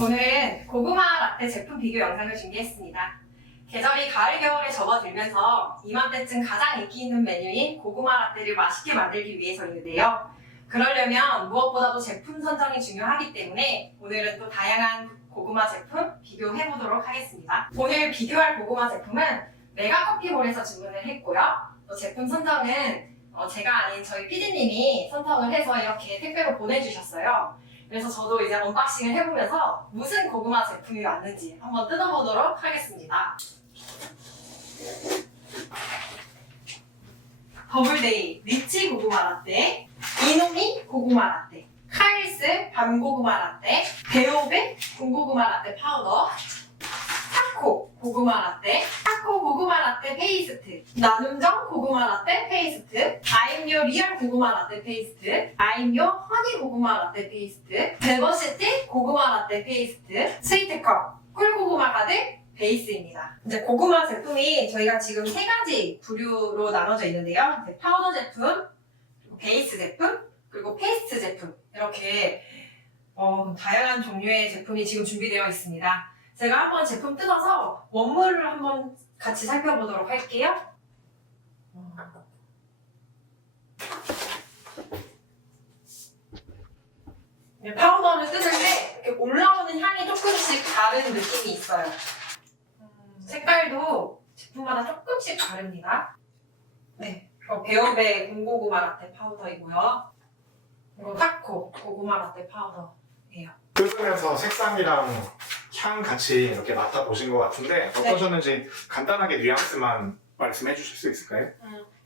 오늘은 고구마 라떼 제품 비교 영상을 준비했습니다. 계절이 가을 겨울에 접어들면서 이맘때쯤 가장 인기 있는 메뉴인 고구마 라떼를 맛있게 만들기 위해서인데요. 그러려면 무엇보다도 제품 선정이 중요하기 때문에 오늘은 또 다양한 고구마 제품 비교해보도록 하겠습니다. 오늘 비교할 고구마 제품은 메가커피몰에서 주문을 했고요. 또 제품 선정은 제가 아닌 저희 PD님이 선정을 해서 이렇게 택배로 보내주셨어요. 그래서 저도 이제 언박싱을 해보면서 무슨 고구마 제품이 왔는지 한번 뜯어보도록 하겠습니다. 더블데이 리치 고구마 라떼, 이노미 고구마 라떼, 카일스 밤 고구마 라떼, 베오베 군고구마 라떼 파우더, 타코 고구마 라떼, 타코 고구마 라떼 페이스트, 나눔정 고구마 라떼 페이스트, 아임요 리얼 고구마 라떼 페이스트, 아임요 허니 고구마 라떼 페이스트, 벨버시티 고구마 라떼 페이스트, 스위트컵 꿀고구마 가득 베이스입니다. 이제 고구마 제품이 저희가 지금 세 가지 부류로 나눠져 있는데요. 파우더 제품, 그리고 베이스 제품, 그리고 페이스트 제품 이렇게 다양한 종류의 제품이 지금 준비되어 있습니다. 제가 한번 제품 뜯어서 원물을 한번 같이 살펴보도록 할게요. 파우더를 뜯을 때 이렇게 올라오는 향이 조금씩 다른 느낌이 있어요. 색깔도 제품마다 조금씩 다릅니다. 네, 베오베 군고구마 라떼 파우더이고요. 그리고 타코 고구마 라떼 파우더예요. 뜯으면서 색상이랑 향 같이 이렇게 맡아보신 것 같은데 어떠셨는지 간단하게 뉘앙스만 말씀해 주실 수 있을까요?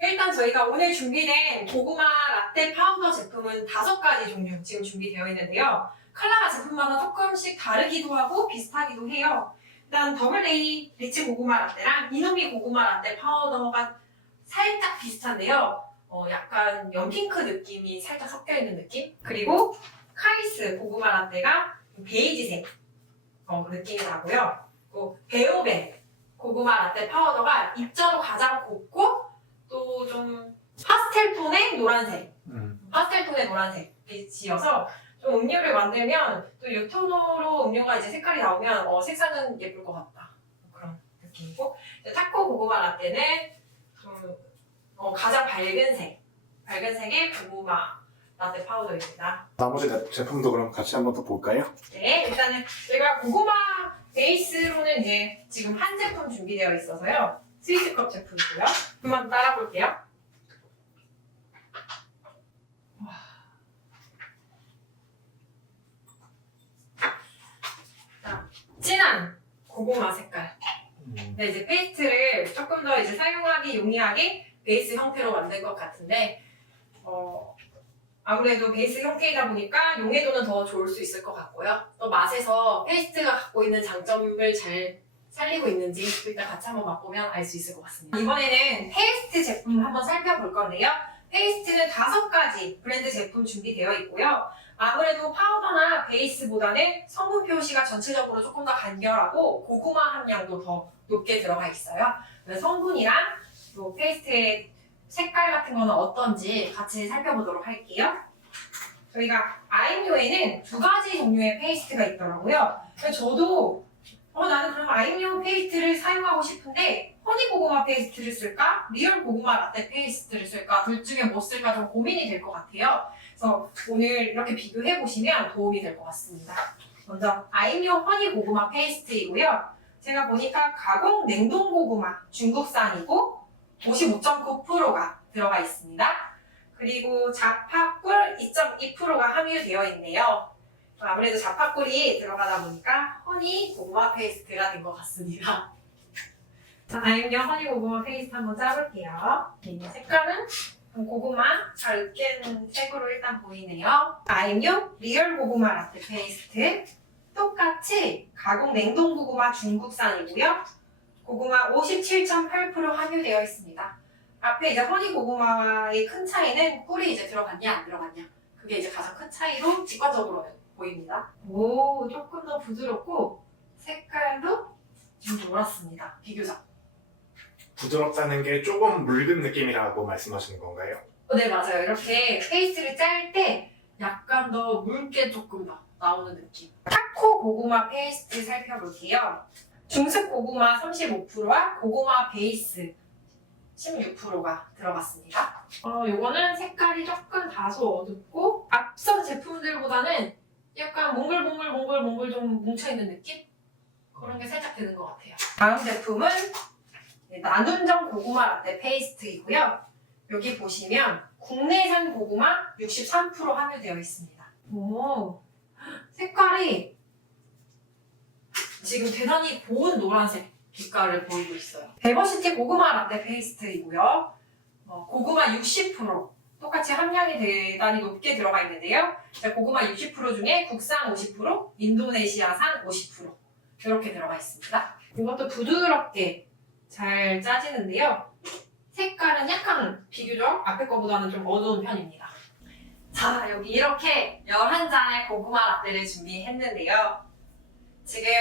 일단 저희가 오늘 준비된 고구마 라떼 파우더 제품은 5가지 종류 지금 준비되어 있는데요. 컬러가 제품마다 조금씩 다르기도 하고 비슷하기도 해요. 일단 더블데이 리치 고구마 라떼랑 이노미 고구마 라떼 파우더가 살짝 비슷한데요. 약간 연핑크 느낌이 살짝 섞여있는 느낌? 그리고 카이스 고구마 라떼가 베이지색 느낌이 나고요. 또 베오베 고구마 라떼 파우더가 입자로 가장 곱고 또 좀 파스텔 톤의 노란색 파스텔 톤의 노란색이어서 좀 음료를 만들면 또 이 톤으로 음료가 이제 색깔이 나오면 색상은 예쁠 것 같다 그런 느낌이고, 타코 고구마 라떼는 좀 가장 밝은 색의 고구마 라떼 파우더입니다. 나머지 제품도 그럼 같이 한번 더 볼까요? 네, 일단은 제가 고구마 베이스로는 이제 지금 한 제품 준비되어 있어서요. 스위트컵 제품이고요. 한번 따라볼게요. 자, 진한 고구마 색깔. 네, 이제 페이스트를 조금 더 이제 사용하기 용이하게 베이스 형태로 만든 것 같은데, 아무래도 베이스 형태이다 보니까 용해도는 더 좋을 수 있을 것 같고요. 또 맛에서 페이스트가 갖고 있는 장점을 잘 살리고 있는지 일단 같이 한번 맛보면 알 수 있을 것 같습니다. 이번에는 페이스트 제품 한번 살펴볼 건데요. 페이스트는 5가지 브랜드 제품 준비되어 있고요. 아무래도 파우더나 베이스보다는 성분 표시가 전체적으로 조금 더 간결하고 고구마 함량도 더 높게 들어가 있어요. 성분이랑 또 페이스트의 색깔 같은 거는 어떤지 같이 살펴보도록 할게요. 저희가 아임요에는 2가지 종류의 페이스트가 있더라고요. 저도 나는 그럼 아임요 페이스트를 사용하고 싶은데 허니 고구마 페이스트를 쓸까? 리얼 고구마 라떼 페이스트를 쓸까? 둘 중에 뭐 쓸까 좀 고민이 될 것 같아요. 그래서 오늘 이렇게 비교해보시면 도움이 될 것 같습니다. 먼저 아임요 허니 고구마 페이스트이고요. 제가 보니까 가공 냉동 고구마 중국산이고 55.9%가 들어가 있습니다. 그리고 자파꿀 2.2%가 함유되어 있네요. 아무래도 자파꿀이 들어가다 보니까 허니 고구마 페이스트가 된 것 같습니다. 자, 아임요 허니 고구마 페이스트 한번 짜볼게요. 색깔은 고구마 잘 으깬 색으로 일단 보이네요. 아임요 리얼 고구마 라떼 페이스트 똑같이 가공 냉동 고구마 중국산이고요. 고구마 57.8% 함유되어 있습니다. 앞에 이제 허니 고구마의 큰 차이는 꿀이 이제 들어갔냐 안 들어갔냐, 그게 이제 가장 큰 차이로 직관적으로 보입니다. 오, 조금 더 부드럽고 색깔도 좀 노랗습니다. 비교적. 부드럽다는 게 조금 묽은 느낌이라고 말씀하시는 건가요? 네, 맞아요. 이렇게 페이스트를 짤 때 약간 더 묽게 조금 더 나오는 느낌. 타코 고구마 페이스트 살펴볼게요. 중습 고구마 35%와 고구마 베이스 16%가 들어갔습니다. 요거는 색깔이 조금 다소 어둡고 앞선 제품들보다는 약간 몽글몽글 좀 뭉쳐있는 느낌? 그런 게 살짝 드는 것 같아요. 다음 제품은 나눔정 고구마 라떼 페이스트이고요. 여기 보시면 국내산 고구마 63% 함유되어 있습니다. 오, 색깔이 지금 대단히 고운 노란색 빛깔을 보이고 있어요. 베버시티 고구마 라떼 페이스트이고요. 고구마 60% 똑같이 함량이 대단히 높게 들어가 있는데요. 고구마 60% 중에 국산 50%, 인도네시아산 50% 이렇게 들어가 있습니다. 이것도 부드럽게 잘 짜지는데요. 색깔은 약간 비교적 앞에 거보다는 좀 어두운 편입니다. 자, 여기 이렇게 11잔의 고구마 라떼를 준비했는데요. 지금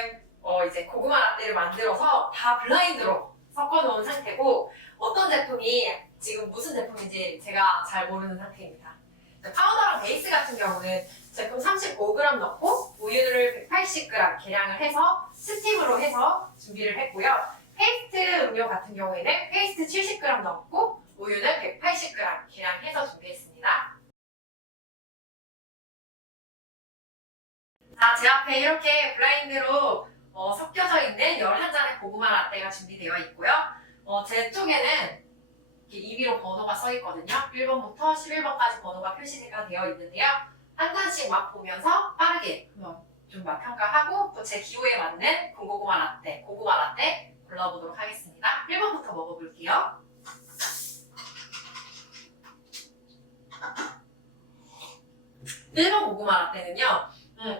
이제 고구마 라떼를 만들어서 다 블라인드로 섞어놓은 상태고 어떤 제품이 지금 무슨 제품인지 제가 잘 모르는 상태입니다. 파우더랑 베이스 같은 경우는 제품 35g 넣고 우유를 180g 계량을 해서 스팀으로 해서 준비를 했고요. 페이스트 음료 같은 경우에는 페이스트 70g 넣고 우유는 180g 계량해서 준비했습니다. 자, 제 앞에 이렇게 블라인드로 섞여져 있는 11잔의 고구마 라떼가 준비되어 있고요. 제 쪽에는 이렇게 임의로 번호가 써 있거든요. 1번부터 11번까지 번호가 표시가 되어 있는데요. 한 잔씩 맛 보면서 빠르게 좀 맛 평가하고 또 제 기호에 맞는 군고구마 라떼, 고구마 라떼 골라보도록 하겠습니다. 1번부터 먹어볼게요. 일번 고구마 라떼는요.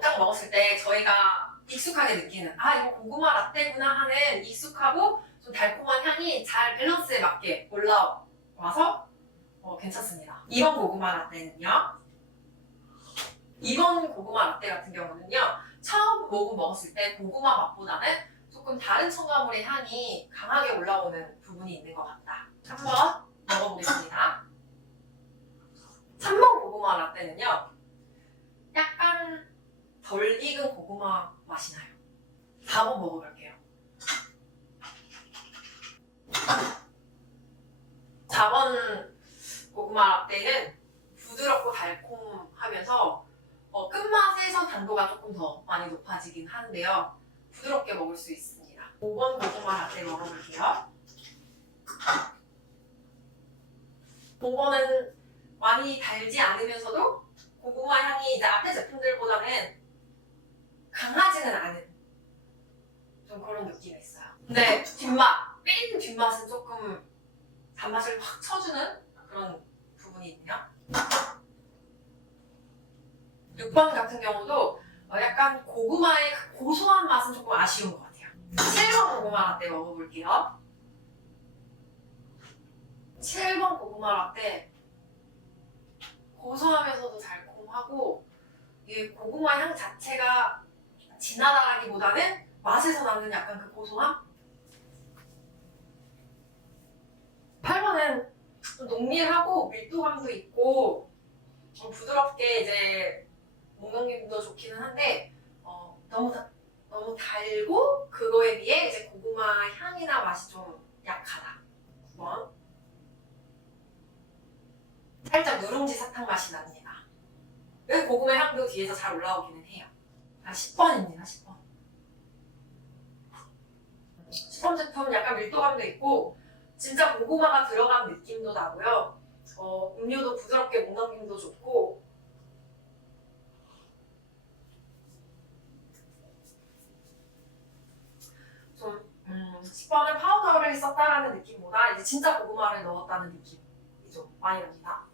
딱 먹었을 때 저희가 익숙하게 느끼는 이거 고구마 라떼구나 하는 익숙하고 좀 달콤한 향이 잘 밸런스에 맞게 올라와서 괜찮습니다. 2번 고구마 라떼는요. 2번 고구마 라떼 같은 경우는요. 처음 먹었을 때 고구마 맛보다는 조금 다른 첨가물의 향이 강하게 올라오는 부분이 있는 것 같다. 한번 먹어보겠습니다. 3번 고구마 라떼는요. 약간 덜 익은 고구마 맛이 나요. 4번 먹어볼게요. 4번 고구마 라떼는 부드럽고 달콤하면서 끝맛에서 당도가 조금 더 많이 높아지긴 하는데요. 부드럽게 먹을 수 있습니다. 5번 고구마 라떼 먹어볼게요. 5번은 많이 달지 않으면서도 고구마 향이 이제 앞에 제품들보다는 강하지는 않은 좀 그런 느낌이 있어요. 근데 뒷맛, 삔 뒷맛은 조금 단맛을 확 쳐주는 그런 부분이 있네요. 6번 같은 경우도 약간 고구마의 그 고소한 맛은 조금 아쉬운 것 같아요. 7번 고구마 라떼 먹어볼게요. 7번 고구마 라떼 고소하면서도 달콤하고 이게 고구마 향 자체가 진하다라기보다는 맛에서 나는 약간 그 고소함? 8번은 좀 농밀하고 밀도감도 있고 부드럽게 이제 목 넘김도 좋기는 한데 너무 달고 그거에 비해 이제 고구마 향이나 맛이 좀 약하다. 9번 살짝 누룽지 사탕 맛이 납니다. 여기 고구마 향도 뒤에서 잘 올라오기는 해요. 10번입니다. 10번. 10번 제품 약간 밀도감도 있고 진짜 고구마가 들어간 느낌도 나고요. 음료도 부드럽게 목 넘김도 좋고 좀 10번은 파우더를 썼다라는 느낌보다 이제 진짜 고구마를 넣었다는 느낌이 좀 많이 납니다.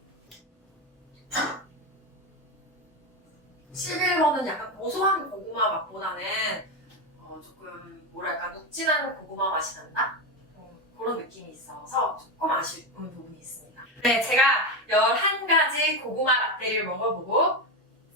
11번은 약간 고소한 고구마 맛보다는 조금 뭐랄까 눅진한 고구마 맛이 난다? 그런 느낌이 있어서 조금 아쉬운 부분이 있습니다. 네, 제가 11가지 고구마 라떼를 먹어보고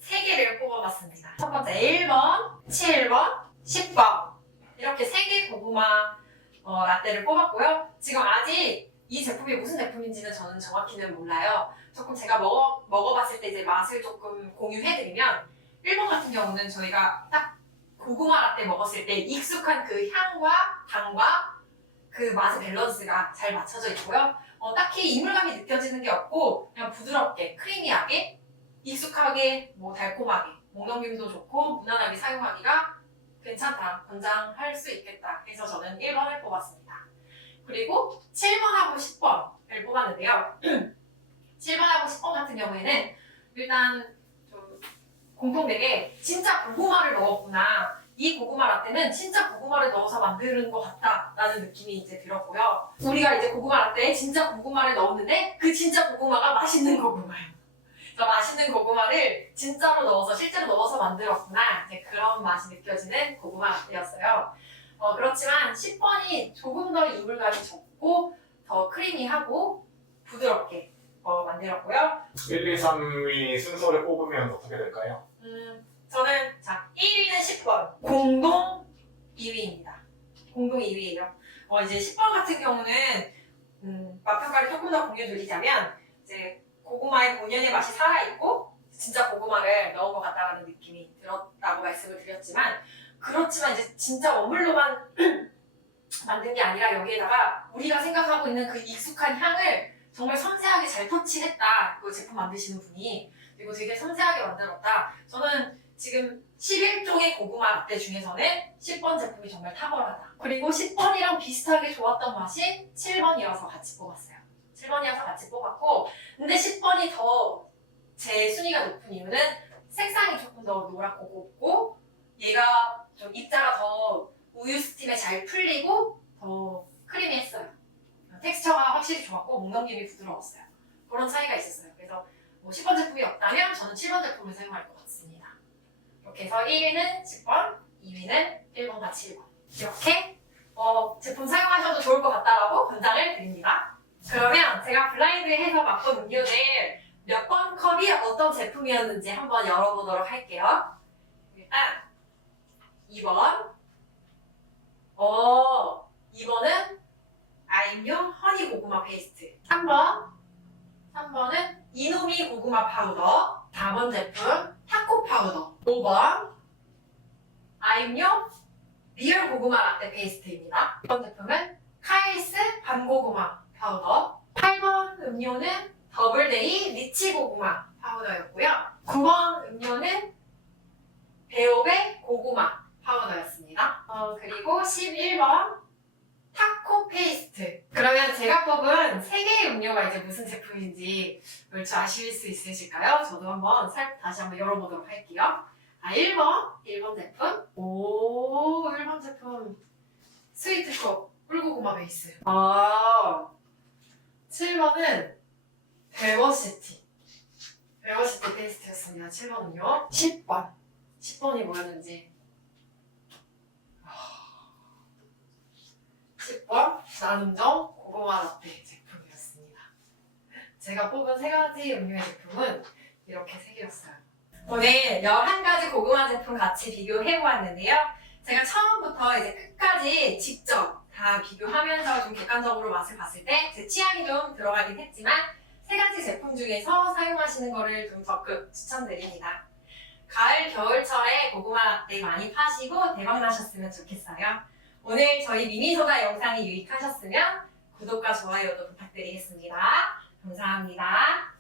3개를 뽑아봤습니다. 첫 번째 1번, 7번, 10번 이렇게 3개 고구마 라떼를 뽑았고요. 지금 아직 이 제품이 무슨 제품인지는 저는 정확히는 몰라요. 조금 제가 먹어봤을 때 이제 맛을 조금 공유해드리면 1번 같은 경우는 저희가 딱 고구마 라떼 먹었을 때 익숙한 그 향과 당과 그 맛의 밸런스가 잘 맞춰져 있고요. 딱히 이물감이 느껴지는 게 없고 그냥 부드럽게 크리미하게 익숙하게 뭐 달콤하게 목넘김도 좋고 무난하게 사용하기가 괜찮다, 권장할 수 있겠다 해서 저는 1번을 뽑았습니다. 그리고 7번하고 10번을 뽑았는데요. 7번하고 10번 같은 경우에는 일단 좀 공통되게 진짜 고구마를 넣었구나, 이 고구마 라떼는 진짜 고구마를 넣어서 만드는 것 같다라는 느낌이 이제 들었고요. 우리가 이제 고구마 라떼에 진짜 고구마를 넣었는데 그 진짜 고구마가 맛있는 고구마예요. 그래서 맛있는 고구마를 진짜로 넣어서 실제로 넣어서 만들었구나, 이제 그런 맛이 느껴지는 고구마 라떼였어요. 그렇지만 10번이 조금 더 이물감이 적고 더 크리미하고 부드럽게 만들었고요. 1, 2, 3위 순서를 뽑으면 어떻게 될까요? 저는 자 1위는 10번 공동 2위입니다. 공동 2위예요. 이제 10번 같은 경우는 맛평가를 조금 더 공유드리자면 이제 고구마의 본연의 맛이 살아있고 진짜 고구마를 넣은 것 같다라는 느낌이 들었다고 말씀을 드렸지만, 그렇지만 이제 진짜 원물로만 만든 게 아니라 여기에다가 우리가 생각하고 있는 그 익숙한 향을 정말 섬세하게 잘 터치했다, 그 제품 만드시는 분이. 그리고 되게 섬세하게 만들었다. 저는 지금 11종의 고구마 라떼 중에서는 10번 제품이 정말 탁월하다. 그리고 10번이랑 비슷하게 좋았던 맛이 7번이어서 같이 뽑았어요. 7번이어서 같이 뽑았고, 근데 10번이 더 제 순위가 높은 이유는 색상이 조금 더 노랗고 곱고 얘가 좀 입자가 더 우유 스팀에 잘 풀리고 더 크리미했어요. 텍스처가 확실히 좋았고 목넘김이 부드러웠어요. 그런 차이가 있었어요. 그래서 뭐 10번 제품이 없다면 저는 7번 제품을 사용할 것 같습니다. 이렇게 해서 1위는 10번, 2위는 1번과 7번. 이렇게 제품 사용하셔도 좋을 것 같다라고 권장을 드립니다. 그러면 제가 블라인드해서 맛본 음료를 몇 번 컵이 어떤 제품이었는지 한번 열어보도록 할게요. 일단 2번. 2번은 아임요 허니 고구마 페이스트. 3번은 이노미 고구마 파우더. 4번 제품 타코 파우더. 5번 아임요 리얼 고구마 라떼 페이스트입니다. 6번 제품은 카일스 밤고구마 파우더. 8번 음료는 더블데이 리치 고구마 파우더였고요. 9번 음료는 베오베 고구마 파우더였습니다. 그리고 11번 타코 페이스트. 그러면 제가 뽑은 3개의 음료가 이제 무슨 제품인지 얼추 아실 수 있으실까요? 저도 한번 다시 한번 열어보도록 할게요. 1번 제품. 1번 제품 스위트컵 꿀고구마 베이스. 7번은 벨버시티 페이스트였습니다. 7번은요. 10번이 뭐였는지. 10번 나눔정 고구마 라떼 제품이었습니다. 제가 뽑은 3가지 음료의 제품은 이렇게 3개였어요. 오늘 11가지 고구마 제품 같이 비교해보았는데요. 제가 처음부터 이제 끝까지 직접 다 비교하면서 좀 객관적으로 맛을 봤을 때 제 취향이 좀 들어가긴 했지만 3가지 제품 중에서 사용하시는 거를 좀 적극 추천드립니다. 가을, 겨울철에 고구마 라떼 많이 파시고 대박나셨으면 좋겠어요. 오늘 저희 미미소다 영상이 유익하셨으면 구독과 좋아요도 부탁드리겠습니다. 감사합니다.